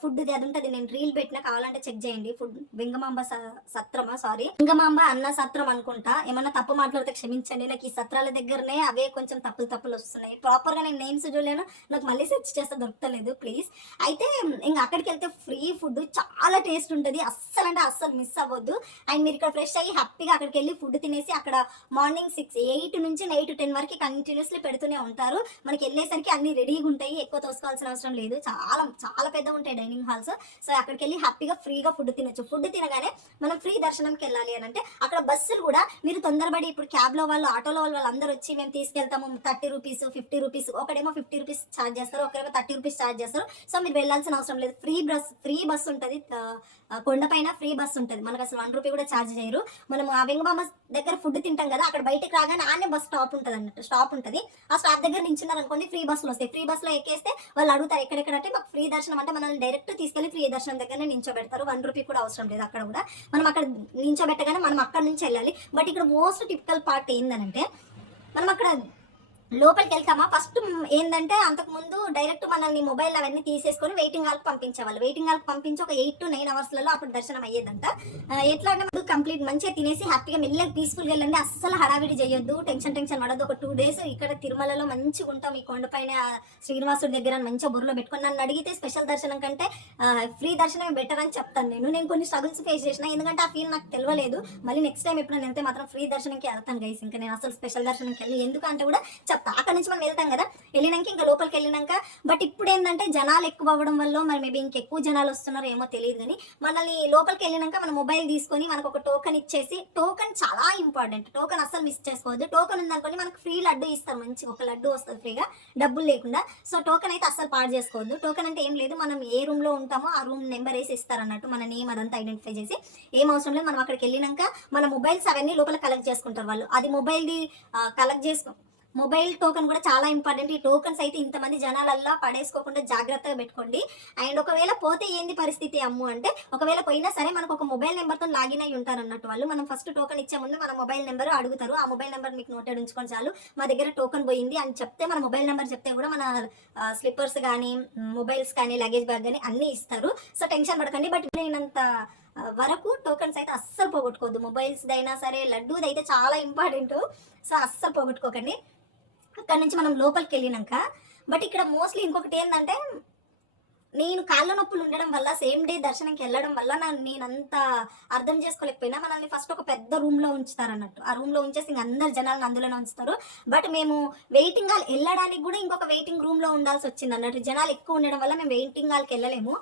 ఫుడ్ది అది ఉంటుంది, నేను రీల్ పెట్టినా, కావాలంటే చెక్ చేయండి. ఫుడ్ వెంగమాంబ సత్రమా, సారీ వెంగమాంబ అన్న సత్రం అనుకుంటా. ఏమన్నా తప్పు మాట్లాడితే క్షమించండి. నాకు ఈ సత్రాల దగ్గరనే అవే కొంచెం తప్పులు వస్తున్నాయి. ప్రాపర్గా నేను నేమ్స్ చూడలేను, నాకు మళ్ళీ సెర్చ్ చేస్తే దొరకలేదు ప్లీజ్. అయితే ఇంకా అక్కడికి వెళ్తే ఫ్రీ ఫుడ్ చాలా టేస్ట్ ఉంటుంది, అస్సలు అంటే అస్సలు మిస్ అవ్వద్దు. అండ్ మీరు ఇక్కడ ఫ్రెష్ అయ్యి హ్యాపీగా అక్కడికి వెళ్ళి ఫుడ్ తినేసి అక్కడ మార్నింగ్ 8 నుంచి నైట్ 10 వరకు కంటిన్యూస్లీ పెడుతూనే ఉంటారు. మనకి వెళ్ళేసరికి అన్ని రెడీగా ఉంటాయి, ఎక్కువ తోసుకోవాల్సిన అవసరం లేదు. చాలా చాలా పెద్దగా ఉంటాయి డైనింగ్ హాల్స్. సో అక్కడికి వెళ్ళి హ్యాపీగా ఫ్రీగా ఫుడ్ తినొచ్చు. ఫుడ్ తినగానే మనం ఫ్రీ దర్శనంకి వెళ్ళాలి అని అంటే అక్కడ బస్సులు కూడా మీరు తొందరపడి, ఇప్పుడు క్యాబ్లో వాళ్ళు, ఆటోలో వాళ్ళు అందరూ వచ్చి మేము తీసుకెళ్తాము 30 rupees 50 rupees, ఒకడేమో 50 rupees ఛార్జ్ చేస్తారు, ఒకరేమో 30 rupees ఛార్జ్ చేస్తారు. సో మీరు వెళ్ళాల్సిన అవసరం లేదు. ఫ్రీ బస్ ఉంటుంది, కొండపైన ఫ్రీ బస్ ఉంటుంది. మనకు అసలు 1 rupee కూడా ఛార్జ్ చేయరు. మనం ఆ వెంగమాంబ దగ్గర ఫుడ్ తింటాం కదా, అక్కడ బయటకు రాగానే ఆనే బస్ స్టాప్ ఉంటుంది అన్నట్టు. స్టాప్ ఉంటుంది, ఆ స్టాప్ దగ్గర నించున్నారు అనుకోండి, ఫ్రీ బస్సులు వస్తాయి. ఫ్రీ బస్సులో ఎక్కేస్తే వాళ్ళు అడుగుతారు ఎక్కడెక్కడ అంటే, మాకు ఫ్రీ దర్శనం అంటే మనల్ని డైరెక్ట్ తీసుకెళ్లి ఫ్రీ దర్శనం దగ్గరనే నించోబెడతారు. 1 rupee కూడా అవసరం లేదు. అక్కడ కూడా మనం అక్కడ నించోబెట్టగానే మనం అక్కడ నుంచి వెళ్ళాలి. బట్ ఇక్కడ మోస్ట్ టిపికల్ పార్ట్ ఏంటంటే, మనం అక్కడ లోపలికి వెళ్తామా ఫస్ట్ ఏందంటే అంతకుముందు డైరెక్ట్ మనల్ని మొబైల్ అవన్నీ తీసేసుకొని వెయిటింగ్ హాల్కి పంపించేవాళ్ళు. వెయిటింగ్ హాల్కి పంపించి ఒక 8 to 9 అవర్స్లలో అప్పుడు దర్శనం అయ్యేదంట. ఎట్లా అంటే ముందు కంప్లీట్ మంచిగా తినేసి హ్యాపీగా మెల్లగా పీస్ఫుల్గా వెళ్ళండి. అస్సలు హడావిడి చేయొద్దు, టెన్షన్ పడద్దు. ఒక 2 days ఇక్కడ తిరుమలలో మంచిగా ఉంటాం. ఈ కొండపైన శ్రీనివాసుడి దగ్గర మంచిగా బుర్రలో పెట్టుకొని నన్ను అడిగితే స్పెషల్ దర్శనం కంటే ఫ్రీ దర్శనం బెటర్ అని చెప్తాను. నేను కొన్ని స్ట్రగుల్స్ ఫేస్ చేసిన, ఎందుకంటే ఆ ఫీల్ నాకు తెలియలేదు. మళ్ళీ నెక్స్ట్ టైం ఎప్పుడైనా వెళ్తే మాత్రం ఫ్రీ దర్శనంకి వెళ్తాను గైస్. ఇంకా నేను అసలు స్పెషల్ దర్శనంకి వెళ్ళి ఎందుకంటే కూడా అక్కడ నుంచి మనం వెళ్తాం కదా, వెళ్ళినాక ఇంకా లోపలికి వెళ్ళినాక. బట్ ఇప్పుడు ఏంటంటే జనాలు ఎక్కువ అవ్వడం వల్ల మరి మేబీ ఇంకెక్కువ జనాలు వస్తున్నారు ఏమో తెలియదు, కానీ మనల్ని లోపలికి వెళ్ళినాక మన మొబైల్ తీసుకొని మనకు ఒక టోకెన్ ఇచ్చేసి, టోకెన్ చాలా ఇంపార్టెంట్, టోకెన్ అస్సలు మిస్ చేసుకోవద్దు. టోకెన్ ఉందనుకోండి మనకు ఫ్రీ లడ్డు ఇస్తారు, మంచిగా ఒక లడ్డు వస్తుంది ఫ్రీగా డబ్బులు లేకుండా. సో టోకెన్ అయితే అస్సలు పాడు చేసుకోవద్దు. టోకెన్ అంటే ఏం లేదు, మనం ఏ రూమ్ లో ఉంటామో ఆ రూమ్ నెంబర్ వేసి ఇస్తారు అన్నట్టు, మన నేమ్ అదంతా ఐడెంటిఫై చేసి. ఏం అవసరం లేదు, మనం అక్కడికి వెళ్ళినాక మన మొబైల్స్ అవన్నీ లోపల కలెక్ట్ చేసుకుంటారు వాళ్ళు. అది మొబైల్ది కలెక్ట్ చేసుకో. మొబైల్ టోకెన్ కూడా చాలా ఇంపార్టెంట్. ఈ టోకెన్స్ అయితే ఇంతమంది జనాలల్లా పడేసుకోకుండా జాగ్రత్తగా పెట్టుకోండి. అండ్ ఒకవేళ పోతే ఏంది పరిస్థితి అమ్ము అంటే, ఒకవేళ పోయినా సరే మనకు ఒక మొబైల్ నెంబర్తో లాగిన్ అయి ఉంటారు అన్నట్టు వాళ్ళు. మనం ఫస్ట్ టోకెన్ ఇచ్చే ముందు మన మొబైల్ నెంబర్ అడుగుతారు. ఆ మొబైల్ నెంబర్ మీకు నోటెడ్ ఉంచుకొని చాలు. మా దగ్గర టోకెన్ పోయింది అని చెప్తే, మన మొబైల్ నెంబర్ చెప్తే కూడా మన స్లిప్పర్స్ కానీ మొబైల్స్ కానీ లగేజ్ బ్యాగ్ కానీ అన్నీ ఇస్తారు. సో టెన్షన్ పడకండి. బట్ లేనంత వరకు టోకెన్స్ అయితే అస్సలు పోగొట్టుకోవద్దు. మొబైల్స్ అయినా సరే, లడ్డూది అయితే చాలా ఇంపార్టెంట్. సో అస్సలు పోగొట్టుకోకండి. అక్కడ నుంచి మనం లోపలికి వెళ్ళినాక. బట్ ఇక్కడ మోస్ట్లీ ఇంకొకటి ఏంటంటే, నేను కాళ్ళ నొప్పులు ఉండడం వల్ల సేమ్ డే దర్శనంకి వెళ్ళడం వల్ల నేనంత అర్థం చేసుకోలేకపోయినా. మనల్ని ఫస్ట్ ఒక పెద్ద రూమ్లో ఉంచుతారు అన్నట్టు. ఆ రూమ్లో ఉంచేసి ఇంక అందరు జనాలను అందులోనే ఉంచుతారు. బట్ మేము వెయిటింగ్ హాల్ వెళ్ళడానికి కూడా ఇంకొక వెయిటింగ్ రూమ్లో ఉండాల్సి వచ్చింది అన్నట్టు. జనాలు ఎక్కువ ఉండడం వల్ల మేము వెయిటింగ్ హాల్కి వెళ్ళలేము,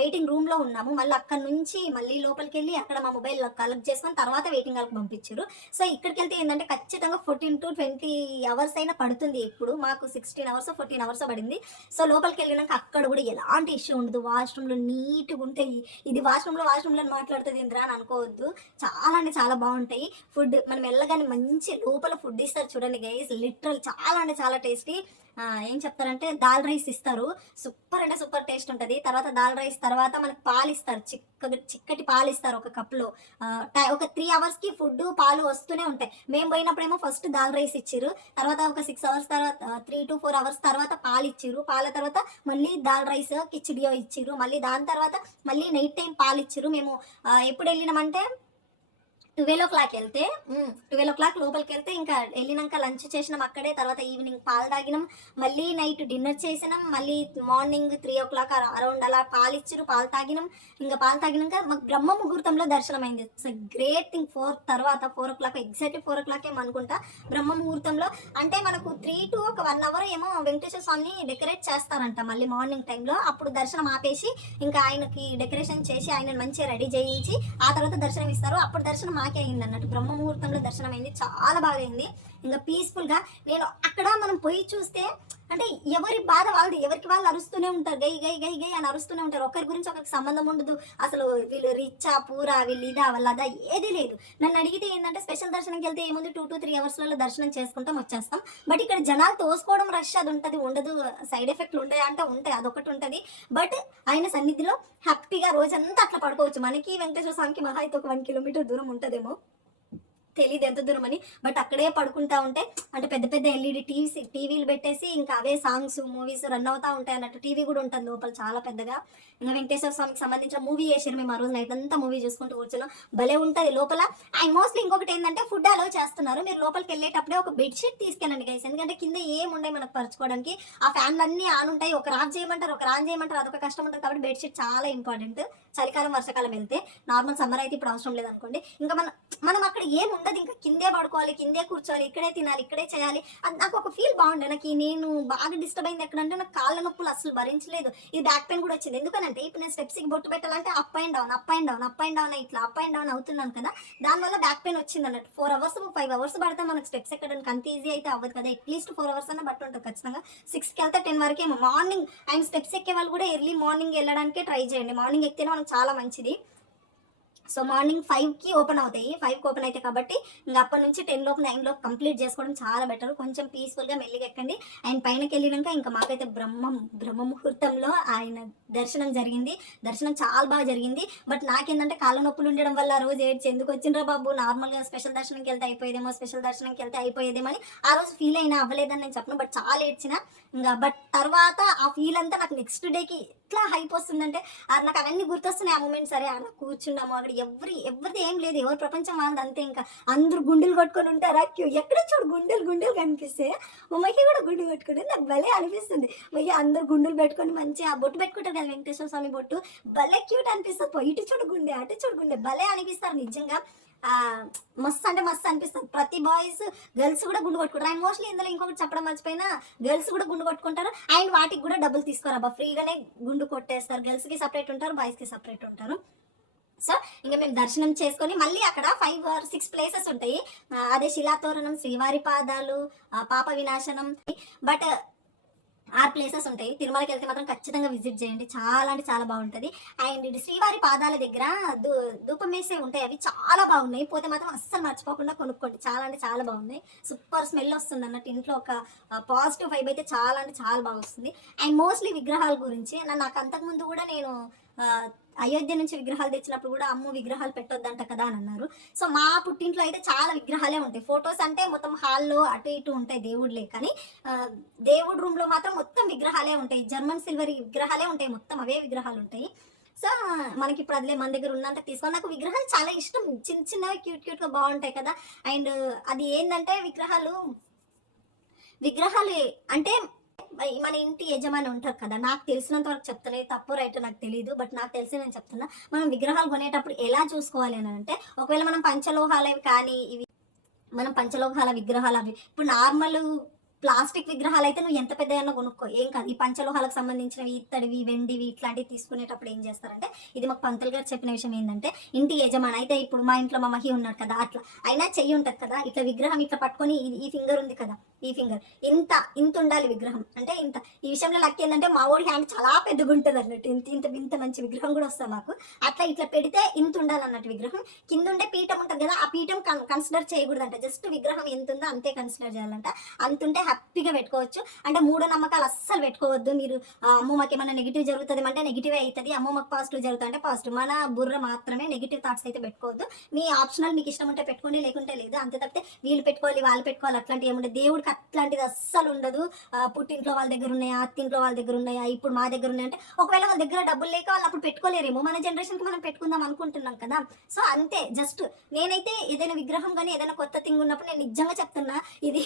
వెయిటింగ్ రూమ్లో ఉన్నాము. మళ్ళీ అక్కడ నుంచి మళ్ళీ లోపలికి వెళ్ళి అక్కడ మా మొబైల్ కలెక్ట్ చేసుకొని తర్వాత వెయిటింగ్ హాల్కి పంపించారు. సో ఇక్కడికి వెళ్తే ఏంటంటే ఖచ్చితంగా 14 to 20 hours అయినా పడుతుంది. ఇప్పుడు మాకు 16 hours 14 hours పడింది. సో లోపలికి వెళ్ళినాక అక్కడ కూడా ఎలాంటి ఇష్యూ ఉండదు. వాష్రూమ్లో నీట్గా ఉంటాయి. ఇది వాష్రూమ్లో మాట్లాడుతుంది ఇంద్రా అని అనుకోవద్దు, చాలా అంటే చాలా బాగుంటాయి. ఫుడ్ మనం వెళ్ళగానే మంచి లోపల ఫుడ్ ఇస్తారు చూడండి గైస్, లిటరల్ చాలా అంటే చాలా టేస్టీ. ఏం చెప్తారంటే దాల్ రైస్ ఇస్తారు, సూపర్ అంటే సూపర్ టేస్ట్ ఉంటుంది. తర్వాత దాల్ రైస్ తర్వాత మనకు పాలు ఇస్తారు, చిక్కటి పాలు ఇస్తారు ఒక కప్లో. ఒక 3 hours ఫుడ్ పాలు వస్తూనే ఉంటాయి. మేము పోయినప్పుడేమో ఫస్ట్ దాల్ రైస్ ఇచ్చిర్రు, తర్వాత ఒక 6 hours తర్వాత 3 to 4 hours తర్వాత పాలు ఇచ్చిర్రు. పాల తర్వాత మళ్ళీ దాల్ రైస్ కిచిడియో ఇచ్చిర్రు. మళ్ళీ దాని తర్వాత మళ్ళీ నైట్ టైం పాలు ఇచ్చిర్రు. మేము ఎప్పుడు వెళ్ళినామంటే 12 o'clock వెళ్తే 12 o'clock లోపలికి వెళ్తే ఇంకా వెళ్ళినాక లంచ్ చేసినాం అక్కడే. తర్వాత ఈవినింగ్ పాలు తాగినాం, మళ్ళీ నైట్ డిన్నర్ చేసినాం, మళ్ళీ మార్నింగ్ 3 o'clock అరౌండ్ అలా పాలు ఇచ్చిరు, పాలు తాగినాం. ఇంకా పాలు తాగినాక మాకు బ్రహ్మ ముహూర్తంలో దర్శనం అయింది. So great thing. 4 o'clock exactly 4 o'clock ఏమనుకుంటా బ్రహ్మ ముహూర్తంలో. అంటే మనకు 3 to 1 hour ఏమో వెంకటేశ్వర స్వామిని డెకరేట్ చేస్తారంట మళ్ళీ మార్నింగ్ టైంలో. అప్పుడు దర్శనం ఆపేసి ఇంకా ఆయనకి డెకరేషన్ చేసి ఆయనను మంచిగా రెడీ చేయించి ఆ తర్వాత దర్శనం ఇస్తారు. అప్పుడు దర్శనం అయింది అన్నట్టు. బ్రహ్మ ముహూర్తంలో దర్శనం అయింది, చాలా బాగా అయింది. ఇంకా పీస్ఫుల్గా నేను అక్కడ మనం పోయి చూస్తే అంటే ఎవరి బాధ వాళ్ళది, ఎవరికి వాళ్ళు అరుస్తూనే ఉంటారు, గై గై గై గై అని అరుస్తూనే ఉంటారు. ఒకరి గురించి ఒకరికి సంబంధం ఉండదు. అసలు వీళ్ళు రిచ్చా పూరా, వీళ్ళు ఇదా వాళ్ళదా ఏదీ లేదు. నన్ను అడిగితే ఏంటంటే స్పెషల్ దర్శనంకి వెళ్తే ఏముంది 2 to 3 hours దర్శనం చేసుకుంటాం వచ్చేస్తాం. బట్ ఇక్కడ జనాలు తోసుకోవడం రష్ అది ఉంటుంది, ఉండదు. సైడ్ ఎఫెక్ట్లు ఉంటాయి అంటే ఉంటాయి, అదొకటి ఉంటుంది. బట్ ఆయన సన్నిధిలో హ్యాపీగా రోజంతా అట్లా పడుకోవచ్చు. మనకి వెంకటేశ్వర స్వామికి మహా అయితే ఒక 1 kilometer దూరం ఉంటుందేమో, తెలియదు ఎంత దూరం అని. బట్ అక్కడే పడుకుంటా ఉంటే అంటే పెద్ద పెద్ద ఎల్ఈడి టీవీలు పెట్టేసి ఇంకా అవే సాంగ్స్ మూవీస్ రన్ అవుతా ఉంటాయి అన్నట్టు. టీవీ కూడా ఉంటుంది లోపల చాలా పెద్దగా. ఇంకా వెంకటేశ్వర స్వామికి సంబంధించిన మూవీ చేసారు మేము ఆ రోజు నైట్ అంతా మూవీ చూసుకుంటూ కూర్చున్నాం. భలే ఉంటుంది లోపల. అండ్ మోస్ట్లీ ఇంకొకటి ఏంటంటే ఫుడ్ అలో చేస్తున్నారు. మీరు లోపలికి వెళ్ళేటప్పుడే ఒక బెడ్షీట్ తీసుకెళ్ళండి గైస్, ఎందుకంటే కింద ఏముండే మనకు పరుచుకోవడానికి. ఆ ఫ్యాన్లు అన్నీ ఆన్ ఉంటాయి, ఒక ఆఫ్ చేయమంటారు ఒక ఆన్ చేయమంటారు, అదొక కష్టం ఉంటుంది. కాబట్టి బెడ్షీట్ చాలా ఇంపార్టెంట్. చలికాలం వర్షాకాలం వెళ్తే, నార్మల్ సమ్మర్ అయితే ఇప్పుడు అవసరం లేదనుకోండి. ఇంకా మనం అక్కడ ఏం ఉండదు, ఇంకా కిందే పడుకోవాలి, కిందే కూర్చోవాలి, ఇక్కడే తినాలి, ఇక్కడే చేయాలి. అది నాకు ఒక ఫీల్ బాగుండే. నాకు నేను బాగా డిస్టర్బ్ అయింది ఎక్కడంటే నాకు కాళ్ళ నొప్పులు అసలు భరించలేదు. ఈ బ్యాక్ పెయిన్ కూడా వచ్చింది. ఎందుకనంటే ఇప్పుడు నేను స్టెప్స్కి బొట్టు పెట్టాలంటే అప్ అండ్ డౌన్ ఇట్లా అప్ అండ్ డౌన్ అవుతున్నాను కదా, దానివల్ల బ్యాక్ పెయిన్ వచ్చింది అన్నట్టు. 4 hours 5 hours పడితే మనకు స్టెప్స్ ఎక్కడానికి అంత ఈజీ అయితే అవ్వదు కదా. అట్లీస్ట్ 4 hours అన్న బట్టి ఉంటుంది ఖచ్చితంగా. 6కి వెళ్తే 10 వరకే మార్నింగ్. అండ్ స్టెప్స్ ఎక్కే వాళ్ళు కూడా ఎర్లీ మార్నింగ్ వెళ్ళడానికే ట్రై చేయండి. మార్నింగ్ ఎక్కితేనే మనకు చాలా మంచిది. సో మార్నింగ్ 5కి ఓపెన్ అవుతాయి. 5కి ఓపెన్ అవుతాయి కాబట్టి ఇంకా అప్పటి నుంచి 10 లోపు 9 లోపు కంప్లీట్ చేసుకోవడం చాలా బెటర్. కొంచెం పీస్ఫుల్గా మెల్లిగా ఎక్కండి. అండ్ పైనకి వెళ్ళినాక ఇంకా మాకైతే బ్రహ్మ ముహూర్తంలో ఆయన దర్శనం జరిగింది. దర్శనం చాలా బాగా జరిగింది. బట్ నాకేంటంటే కాళ్ళ నొప్పులు ఉండడం వల్ల ఆ రోజు ఏడ్చి ఎందుకు వచ్చిండ్రా బాబు, నార్మల్గా స్పెషల్ దర్శనంకి వెళ్తే అయిపోయేదేమో, స్పెషల్ దర్శనంకి వెళ్తే అయిపోయేదేమో అని ఆ రోజు ఫీల్ అయినా, అవ్వలేదని నేను చెప్పను. బట్ చాలా ఏడ్చిన ఇంకా. బట్ తర్వాత ఆ ఫీల్ అంతా నాకు నెక్స్ట్ డేకి ఎట్లా హైప్ వస్తుందంటే నాకు అవన్నీ గుర్తొస్తున్నాయి ఆ మూమెంట్. సరే అలా కూర్చున్నాము అక్కడ, ఎవరిది ఏం లేదు, ఎవరి ప్రపంచం వాళ్ళది అంతే. ఇంకా అందరూ గుండెలు కొట్టుకొని ఉంటారా, క్యూ ఎక్కడ చూడు గుండెలు కనిపిస్తే మమ్మకి కూడా గుండె కొట్టుకుంటే నాకు భలే అనిపిస్తుంది. మళ్ళీ అందరు గుండెలు పెట్టుకొని మంచిగా ఆ బొట్టు పెట్టుకుంటారు కదా వెంకటేశ్వర స్వామి బొట్టు, భలే క్యూట్ అనిపిస్తుంది. ఇటు చూడు గుండె, అటు చూడు గుండె, భలే అనిపిస్తారు నిజంగా. మస్తు అంటే మస్తు అనిపిస్తుంది. ప్రతి బాయ్స్ గర్ల్స్ కూడా గుండు కొట్టుకుంటారు. అండ్ మోస్ట్లీ ఇందులో ఇంకొకటి చెప్పడం మర్చిపోయినా, గర్ల్స్ కూడా గుండు కొట్టుకుంటారు. అండ్ వాటికి కూడా డబ్బులు తీసుకోరబ్బా, ఫ్రీగానే గుండు కొట్టేస్తారు. గర్ల్స్కి సపరేట్ ఉంటారు, బాయ్స్కి సపరేట్ ఉంటారు. సో ఇంకా మేము దర్శనం చేసుకొని మళ్ళీ అక్కడ 5 or 6 ప్లేసెస్ ఉంటాయి. అదే శిలాతోరణం, శ్రీవారి పాదాలు, పాప వినాశనం, బట్ 6 ప్లేసెస్ ఉంటాయి. తిరుమలకి వెళ్తే మాత్రం ఖచ్చితంగా విజిట్ చేయండి, చాలా అంటే చాలా బాగుంటుంది. అండ్ ఇది శ్రీవారి పాదాల దగ్గర ధూపం వేసే ఉంటాయి, అవి చాలా బాగున్నాయి. పోతే మాత్రం అస్సలు మర్చిపోకుండా కొనుక్కోండి, చాలా అంటే చాలా బాగున్నాయి. సూపర్ స్మెల్ వస్తుంది అన్నట్టు, ఇంట్లో ఒక పాజిటివ్ వైబ్ అయితే చాలా అంటే చాలా బాగా వస్తుంది. అండ్ మోస్ట్లీ విగ్రహాల గురించి నాకు అంతకుముందు కూడా నేను అయోధ్య నుంచి విగ్రహాలు తెచ్చినప్పుడు కూడా అమ్ము విగ్రహాలు పెట్టొద్దంట కదా అని అన్నారు. సో మా పుట్టింట్లో అయితే చాలా విగ్రహాలే ఉంటాయి. ఫొటోస్ అంటే మొత్తం హాల్లో అటు ఇటు ఉంటాయి దేవుళ్ళే, కానీ దేవుడి రూమ్లో మాత్రం మొత్తం విగ్రహాలే ఉంటాయి. జర్మన్ సిల్వర్ విగ్రహాలే ఉంటాయి, మొత్తం అవే విగ్రహాలు ఉంటాయి. సో మనకి ఇప్పుడు అదిలే, మన దగ్గర ఉన్నంత తీసుకోవాలి. నాకు విగ్రహాలు చాలా ఇష్టం, చిన్న చిన్నవి క్యూట్గా బాగుంటాయి కదా. అండ్ అది ఏంటంటే విగ్రహాలు అంటే మన ఇంటి యజమాని ఉంటారు కదా, నాకు తెలిసినంత వరకు చెప్తలే, తప్పు రైట్ నాకు తెలియదు, బట్ నాకు తెలిసి నేను చెప్తున్నా. మనం విగ్రహాలు కొనేటప్పుడు ఎలా చూసుకోవాలి అని అంటే, ఒకవేళ మనం పంచలోహాలవి కానీ మనం పంచలోహాల విగ్రహాలు అవి ఇప్పుడు నార్మల్ ప్లాస్టిక్ విగ్రహాలు అయితే నువ్వు ఎంత పెద్దగా కొనుక్కో, ఏం కాదు. ఈ పంచలోహాలకు సంబంధించినవి, ఇత్తడివి, వెండివి ఇట్లాంటివి తీసుకునేటప్పుడు ఏం చేస్తారంటే, ఇది మాకు పంతులు గారు చెప్పిన విషయం ఏంటంటే, ఇంటి యజమాని అయితే ఇప్పుడు మా ఇంట్లో మా మహి ఉన్నాడు కదా, అట్లా అయినా చెయ్యి ఉంటుంది కదా, ఇట్లా విగ్రహం ఇట్లా పట్టుకొని ఈ ఫింగర్ ఉంది కదా, ఈ ఫింగర్ ఇంత ఉండాలి విగ్రహం అంటే ఇంత. ఈ విషయంలో లక్ ఏంటంటే మా ఓడి హ్యాండ్ చాలా పెద్దగా ఉంటుంది అన్నట్టు, ఇంత మంచి విగ్రహం కూడా వస్తుంది మాకు. అట్లా ఇట్లా పెడితే ఇంత ఉండాలి అన్నట్టు విగ్రహం. కింద ఉండే పీఠం ఉంటుంది కదా, ఆ పీఠం కన్సిడర్ చేయకూడదంట, జస్ట్ విగ్రహం ఎంత ఉందో అంతే కన్సిడర్ చేయాలంట. అంతుంటే హ్యాపీగా పెట్టుకోవచ్చు. అంటే మూఢనమ్మకాలు అస్సలు పెట్టుకోవద్దు మీరు. అమ్మో మాకు ఏమైనా నెగిటివ్ జరుగుతుంది అంటే నెగిటివ్ అవుతుంది, అమ్మో మాకు పాజిటివ్ జరుగుతుంది అంటే పాజిటివ్. మన బుర్ర మాత్రమే, నెగిటివ్ థాట్స్ అయితే పెట్టుకోవద్దు. మీ ఆప్షనల్, మీకు ఇష్టం ఉంటే పెట్టుకోండి, లేకుంటే లేదు, అంతే తప్పితే వీళ్ళు పెట్టుకోవాలి వాళ్ళు పెట్టుకోవాలి అట్లాంటివి ఏముండదు. దేవుడికి అట్లాంటిది అస్సలు ఉండదు. పుట్టింట్లో వాళ్ళ దగ్గర ఉన్నాయా, అత్తింట్లో వాళ్ళ దగ్గర ఉన్నాయా, ఇప్పుడు మా దగ్గర ఉన్నాయంటే, ఒకవేళ వాళ్ళ దగ్గర డబ్బులు లేక వాళ్ళు అప్పుడు పెట్టుకోలేరేమో, మన జనరేషన్కి మనం పెట్టుకుందాం అనుకుంటున్నాం కదా. సో అంతే. జస్ట్ నేనైతే ఏదైనా విగ్రహం కానీ ఏదైనా కొత్త థింగ్ ఉన్నప్పుడు నేను నిజంగా చెప్తున్నా, ఇది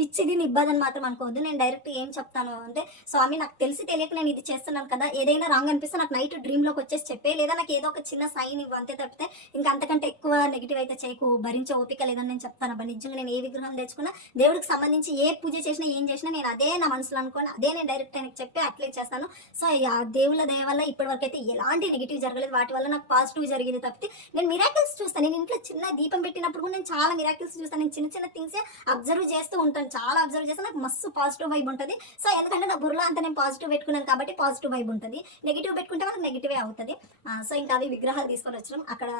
పిచ్చిది నిబ్బదని మాత్రం అనుకోవద్దు. నేను డైరెక్ట్ ఏం చెప్తాను అంటే, స్వామి నాకు తెలిసి తెలియక నేను ఇది చేస్తున్నాను కదా, ఏదైనా రాంగ్ అనిపిస్తే నాకు నైట్ డ్రీమ్లోకి వచ్చేసి చెప్పే, లేదా నాకు ఏదో ఒక చిన్న సైన్ ఇవ్వు, అంతే తప్పితే ఇంకా అంతకంటే ఎక్కువ నెగిటివ్ అయితే చేయకు, భరించే ఓపిక లేదని నేను చెప్తాను అబ్బా. నిజంగా నేను ఏ విగ్రహం తెచ్చుకున్నా, దేవుడికి సంబంధించి ఏ పూజ చేసినా ఏం చేసినా నేను అదే నా మనసులో అనుకోని అదే నేను డైరెక్ట్ ఆయనకి చెప్పి అట్లే చేస్తాను. సో ఆ దేవుళ్ళ దయ వల్ల ఇప్పటి వరకు అయితే ఎలాంటి నెగిటివ్ జరగలేదు, వాటి వల్ల నాకు పాజిటివ్ జరిగింది తప్పితే. నేను మిరాకిల్స్ చూస్తాను, నేను ఇంట్లో చిన్న దీపం పెట్టినప్పుడు కూడా నేను చాలా మిరాకిల్స్ చూస్తాను. నేను చిన్న చిన్న థింగ్సే అబ్జర్వ్ చేస్తూ ఉంటాను, చాలా అబ్జర్వ్ చేస్తాను. నాకు మస్తు పాజిటివ్ వైబ్ ఉంటుంది. సో ఎందుకంటే నా బుర్రలో అంతా నేను పాజిటివ్ పెట్టుకున్నాను కాబట్టి పాజిటివ్ వైబ్ ఉంటుంది. నెగిటివ్ పెట్టుకుంటే మనకు నెగిటివే అవుతుంది. సో ఇంకా అవి విగ్రహాలు తీసుకొని వచ్చినాం. అక్కడ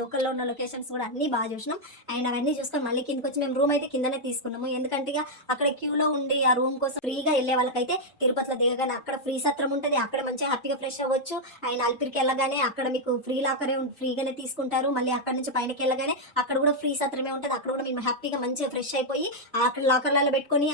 లోకల్లో ఉన్న లొకేషన్స్ కూడా అన్నీ బాగా చూసినాం. అండ్ అవన్నీ చూసుకొని మళ్ళీ కిందకి వచ్చి మేము రూమ్ అయితే కిందనే తీసుకున్నాము. ఎందుకంటే ఇక అక్కడ క్యూలో ఉండి ఆ రూమ్ కోసం ఫ్రీగా వెళ్ళే వాళ్ళకైతే తిరుపతిలో దిగగానే అక్కడ ఫ్రీ సత్రం ఉంటుంది, అక్కడ మంచిగా హ్యాపీగా ఫ్రెష్ అవ్వచ్చు. అండ్ అల్పిరికి వెళ్ళగానే అక్కడ మీకు ఫ్రీ లాకరే ఫ్రీగానే తీసుకుంటారు. మళ్ళీ అక్కడ నుంచి పైనకి వెళ్ళగానే అక్కడ కూడా ఫ్రీ సత్రమే ఉంటుంది, అక్కడ కూడా మేము హ్యాపీగా మంచిగా ఫ్రెష్ అయిపోయి అక్కడ లాకర్లలో పెట్టుకొని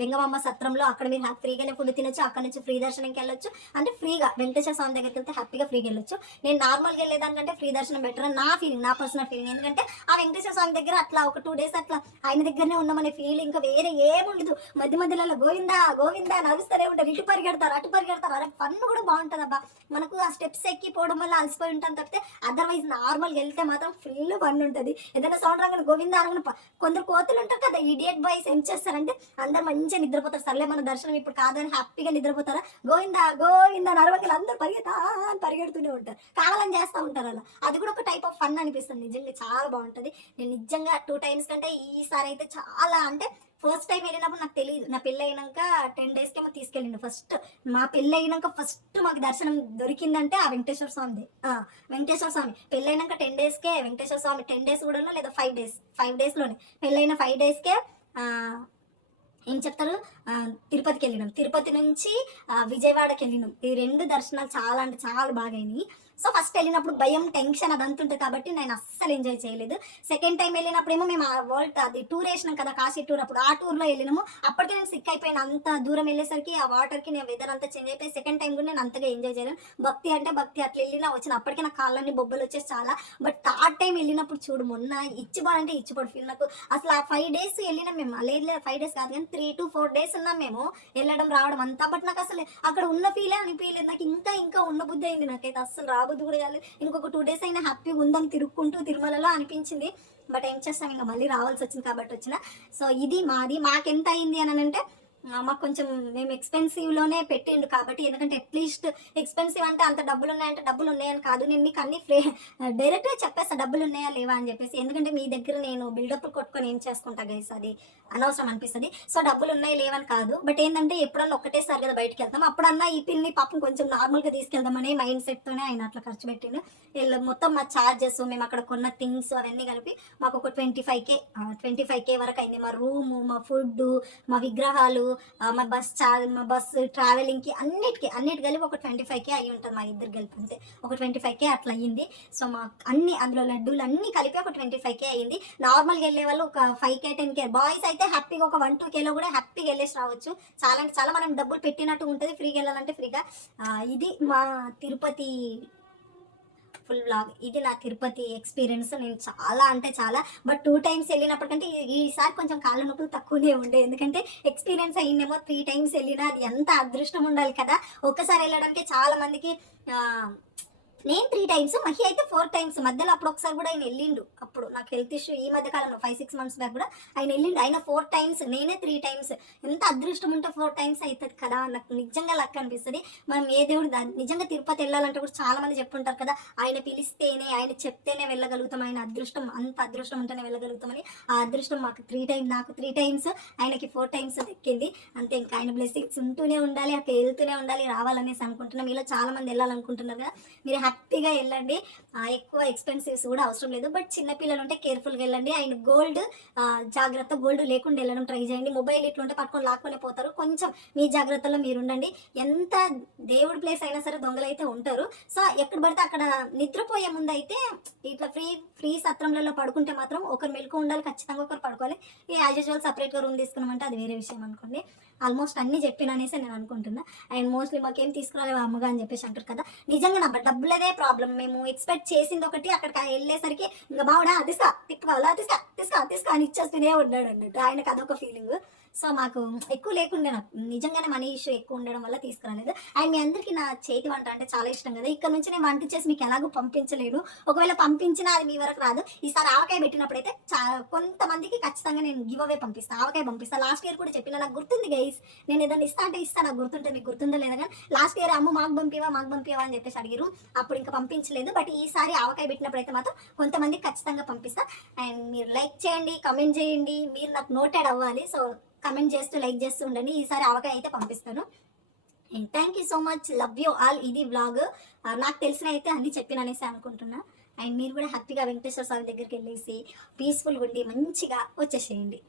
వెంగమాంబ సత్రంలో అక్కడ మీరు ఫ్రీగానే ఫుడ్ తినొచ్చు. అక్కడ నుంచి ఫ్రీ దర్శనంకి వెళ్ళొచ్చు, అంటే ఫ్రీగా వెంకటేశ్వర స్వామి దగ్గరికి వెళ్తే హ్యాపీగా ఫ్రీగా వెళ్ళొచ్చు. నేను నార్మల్గా వెళ్ళేదానికంటే ఫ్రీ దర్శనం బెటర్ అని నా ఫీలింగ్, నా పర్సనల్ ఫీలింగ్. ఎందుకంటే ఆ వెంకటేశ్వర స్వామి దగ్గర అట్లా ఒక 2 days అట్లా ఆయన దగ్గరనే ఉన్నామనే ఫీల్, ఇంకా వేరే ఏముండదు. మధ్యలో గోవిందా గోవిందా నడుస్తూనే ఉంటారు, ఇటు పరిగెడతారు అటు పరిగెడతారు. అరే ఫన్ కూడా బాగుంటుంది అబ్బా. మనకు ఆ స్టెప్స్ ఎక్కిపోవడం వల్ల అలసిపోయి ఉంటాం తప్పితే అదర్వైజ్ నార్మల్గా వెళ్తే మాత్రం ఫుల్ ఫన్ ఉంటుంది. ఏదైనా సౌండ్ రాగానే గోవిందా అనగానే కొందరు కోతులు ఉంటారు కదా, ఇడియట్ బాయ్స్ ఏం చేస్తారంటే అందరు మంచిగా నిద్రపోతారు. సర్లే మన దర్శనం ఇప్పుడు కాదని హ్యాపీగా నిద్రపోతారా, గోవిందా గోవిందా నరవకలు అందరూ పరిగెడుతూనే ఉంటారు, కావాలని చేస్తూ ఉంటారు అలా. అది కూడా ఒక టైప్ ఆఫ్ ఫన్ అనిపిస్తుంది. నిజంగా చాలా బాగుంటుంది. నేను నిజంగా 2 times కంటే ఈసారి అయితే చాలా అంటే ఫస్ట్ టైం వెళ్ళినప్పుడు నాకు తెలియదు. నా పెళ్ళి అయినాక 10 డేస్కేమో తీసుకెళ్ళిండు ఫస్ట్. మా పెళ్ళి అయినాక ఫస్ట్ మాకు దర్శనం దొరికిందంటే ఆ వెంకటేశ్వర స్వామిది. వెంకటేశ్వర స్వామి పెళ్ళి అయినాక 10 డేస్కే వెంకటేశ్వర స్వామి 10 డేస్ కూడా లేదా 5 డేస్లోనే పెళ్ళైన 5 డేస్కే ఏం చెప్తారు, తిరుపతికి వెళ్ళినాం. తిరుపతి నుంచి విజయవాడకి వెళ్ళినాం. ఈ 2 దర్శనాలు చాలా అంటే చాలా బాగా అయినాయి. సో ఫస్ట్ వెళ్ళినప్పుడు భయం, టెన్షన్ అదంతా ఉంటుంది కాబట్టి నేను అస్సలు ఎంజాయ్ చేయలేదు. సెకండ్ టైం వెళ్ళినప్పుడేమో మేము ఆ వరల్డ్ అది టూర్ వేసినాం కదా, కాశీ టూర్, అప్పుడు ఆ టూర్లో వెళ్ళినాము. అప్పటికే నేను సిక్ అయిపోయాను. అంత దూరం వెళ్ళేసరికి ఆ వాటర్కి నేను వెదర్ అంతా చేంజ్ అయిపోయి సెకండ్ టైం కూడా నేను అంతగా ఎంజాయ్ చేయలేను. భక్తి అంటే భక్తి అట్లా వెళ్ళినా వచ్చిన అప్పటికే నా కాళ్ళన్నీ బొబ్బలు వచ్చేసి చాలా. బట్ థర్డ్ టైం వెళ్ళినప్పుడు చూడు, మొన్న ఇచ్చిపోడంటే ఇచ్చిపోడు ఫీల్ నాకు అసలు. ఆ 5 డేస్ వెళ్ళినాం మేము. లేదు 5 డేస్ కాదు కానీ 3 to 4 డేస్ ఉన్నాం మేము, వెళ్ళడం రావడం అంతా. బట్ నాకు అసలు అక్కడ ఉన్న ఫీలే అనిపించలేదు. నాకు ఇంకా ఉన్న బుద్ధి అయింది. నాకైతే అస్సలు రాబుద్ది కూడా కాలేదు. ఇంకొక 2 డేస్ అయినా హ్యాపీగా ఉందాం తిరుక్కుంటూ తిరుమలలో అనిపించింది. బట్ ఏం చేస్తాం, ఇంకా మళ్ళీ రావాల్సి వచ్చింది కాబట్టి వచ్చిన. సో ఇది మాకెంత అయింది అని అంటే, మాకు కొంచెం మేము ఎక్స్పెన్సివ్లోనే పెట్టిండు కాబట్టి. ఎందుకంటే అట్లీస్ట్ ఎక్స్పెన్సివ్ అంటే అంత డబ్బులు ఉన్నాయంటే డబ్బులు ఉన్నాయని కాదు, నేను మీకు అన్ని డైరెక్ట్గా చెప్పేస్తా డబ్బులు ఉన్నాయా లేవా అని చెప్పేసి. ఎందుకంటే మీ దగ్గర నేను బిల్డప్ కొట్టుకొని ఏం చేసుకుంటా గైస్, అది అనవసరం అనిపిస్తుంది. సో డబ్బులు ఉన్నాయి లేవని కాదు, బట్ ఏంటంటే ఎప్పుడన్నా ఒక్కటేసారి కదా బయటికి వెళ్తాం, అప్పుడన్నా ఈ పిల్లని పాపం కొంచెం నార్మల్గా తీసుకెళ్దామనే మైండ్ సెట్తోనే ఆయన అట్లా ఖర్చు పెట్టిండు. మొత్తం మా ఛార్జెస్, మేము అక్కడ కొన్న థింగ్స్ అవన్నీ కలిపి మాకు ఒక 25K వరకు అయింది. మా రూము, మా ఫుడ్, మా విగ్రహాలు, మా బస్ ట్రావెలింగ్కి అన్నిటి కలిపి ఒక 25K అయ్యి ఉంటుంది మా ఇద్దరు కలిపి. అంతే ఒక 25K అట్లా అయ్యింది. సో మాకు అన్ని అందులో లడ్డూలు అన్నీ కలిపి ఒక 25K అయ్యింది. నార్మల్గా వెళ్ళే వాళ్ళు ఒక 5K 10K, బాయ్స్ అయితే హ్యాపీగా ఒక 1-2Kలో కూడా హ్యాపీగా వెళ్ళేసి రావచ్చు. చాలా అంటే చాలా మనం డబ్బులు పెట్టినట్టు ఉంటుంది, ఫ్రీగా వెళ్ళాలంటే ఫ్రీగా. ఇది మా తిరుపతి ఫుల్ వ్లాగ్. ఇది నా తిరుపతి ఎక్స్పీరియన్స్. నేను చాలా అంటే చాలా, బట్ 2 టైమ్స్ వెళ్ళినప్పటికంటే ఈసారి కొంచెం కాళ్ళ నొప్పులు తక్కువనే ఉండే. ఎందుకంటే ఎక్స్పీరియన్స్ అయ్యిందేమో 3 టైమ్స్ వెళ్ళినా. అది ఎంత అదృష్టం ఉండాలి కదా. ఒక్కసారి వెళ్ళడానికి చాలా మందికి. నేను 3 టైమ్స్, మహి అయితే 4 టైమ్స్. మధ్యలో అప్పుడు ఒకసారి కూడా ఆయన వెళ్ళిండు. అప్పుడు నాకు హెల్త్ ఇష్యూ ఈ మధ్య కాలంలో 5-6 months బ్యాక్ కూడా ఆయన వెళ్ళిండు. ఆయన 4 టైమ్స్, నేనే 3 టైమ్స్. ఎంత అదృష్టం ఉంటే 4 టైమ్స్ అవుతుంది కదా. నాకు నిజంగా లక్ అనిపిస్తుంది. మనం ఏ దేవుడు నిజంగా తిరుపతి వెళ్ళాలంటే కూడా చాలా మంది చెప్పుంటారు కదా, ఆయన పిలిస్తేనే, ఆయన చెప్తేనే వెళ్ళగలుగుతాం, ఆయన అదృష్టం, అంత అదృష్టం ఉంటేనే వెళ్ళగలుగుతామని. ఆ అదృష్టం మాకు 3 టైమ్స్, నాకు 3 టైమ్స్, ఆయనకి 4 టైమ్స్ దక్కింది. అంతే. ఇంకా ఆయన బ్లెస్సింగ్స్ ఉంటూనే ఉండాలి, అట్లా వెళ్తూనే ఉండాలి, రావాలనేసి అనుకుంటున్నాం. ఇలా చాలా మంది వెళ్ళాలనుకుంటున్నారు కదా, మీరు హ్యాపీగా వెళ్ళండి. ఎక్కువ ఎక్స్పెన్సివ్స్ కూడా అవసరం లేదు. బట్ చిన్నపిల్లలు ఉంటే కేర్ఫుల్గా వెళ్ళండి. అండ్ గోల్డ్ జాగ్రత్త, గోల్డ్ లేకుండా వెళ్ళడం ట్రై చేయండి. మొబైల్ ఇట్లుంటే పట్టుకొని లాక్కొని పోతారు. కొంచెం మీ జాగ్రత్తలో మీరు ఉండండి. ఎంత దేవుడి ప్లేస్ అయినా సరే దొంగలు అయితే ఉంటారు. సో ఎక్కడ పడితే అక్కడ నిద్రపోయే ముందు అయితే ఇట్లా ఫ్రీ సత్రంలలో పడుకుంటే మాత్రం ఒకరు మెలకు ఉండాలి, ఖచ్చితంగా ఒకరు పడుకోవాలి. యాజ్ యూజువల్ సపరేట్గా రూమ్ తీసుకున్నామంటే అది వేరే విషయం అనుకోండి. ఆల్మోస్ట్ అన్నీ చెప్పిననేసి నేను అనుకుంటున్నా. అండ్ మోస్ట్లీ మాకేం తీసుకురాలేవు అమ్మగా అని చెప్పేసి అంటారు కదా, నిజంగా నా డబ్బులదే ప్రాబ్లం. మేము ఎక్స్పెక్ట్ చేసింది ఒకటి, అక్కడికి వెళ్ళేసరికి ఇంకా బావుడా తీసుకా తిప్పుకోవాలా తీసుకా అని ఇచ్చేస్తూనే ఉన్నాడు అన్నట్టు. ఆయనకు అదొక ఫీలింగ్. సో మాకు ఎక్కువ లేకుండే, నాకు నిజంగానే మనీ ఇష్యూ ఎక్కువ ఉండడం వల్ల తీసుకురాలేదు. అండ్ మీ అందరికీ నా చేతి వంట అంటే చాలా ఇష్టం కదా. ఇక్కడ నుంచి నేను వంట చేసి మీకు ఎలాగో పంపించలేను. ఒకవేళ పంపించినా అది మీ వరకు రాదు. ఈసారి ఆవకాయ పెట్టినప్పుడైతే కొంతమందికి ఖచ్చితంగా నేను గివ్ అవే పంపిస్తాను, ఆవకాయ పంపిస్తాను. లాస్ట్ ఇయర్ కూడా చెప్పిన, నాకు గుర్తుంది గైస్. నేను ఏదైనా ఇస్తా అంటే ఇస్తాను, నాకు గుర్తుంటే. మీకు గుర్తుందో లేదా కానీ లాస్ట్ ఇయర్ అమ్మ మాకు పంపివా అని చెప్పేసి అడిగారు. అప్పుడు ఇంకా పంపించలేదు. బట్ ఈసారి ఆవకాయ పెట్టినప్పుడైతే మాత్రం కొంతమందికి ఖచ్చితంగా పంపిస్తా. అండ్ మీరు లైక్ చేయండి, కమెంట్ చేయండి. మీరు నాకు నోటెడ్ అవ్వాలి. సో కమెంట్ చేస్తూ లైక్ చేస్తూ ఉండండి. ఈసారి ఆవకాయ అయితే పంపిస్తాను. And thank you so much, love you all. ఇది వ్లాగ్. నాకు తెలిసిన అయితే అన్నీ చెప్పిననేసి అనుకుంటున్నా. అండ్ మీరు కూడా హ్యాపీగా వెంకటేశ్వర స్వామి దగ్గరికి వెళ్ళేసి పీస్ఫుల్గా ఉండి మంచిగా వచ్చేసేయండి.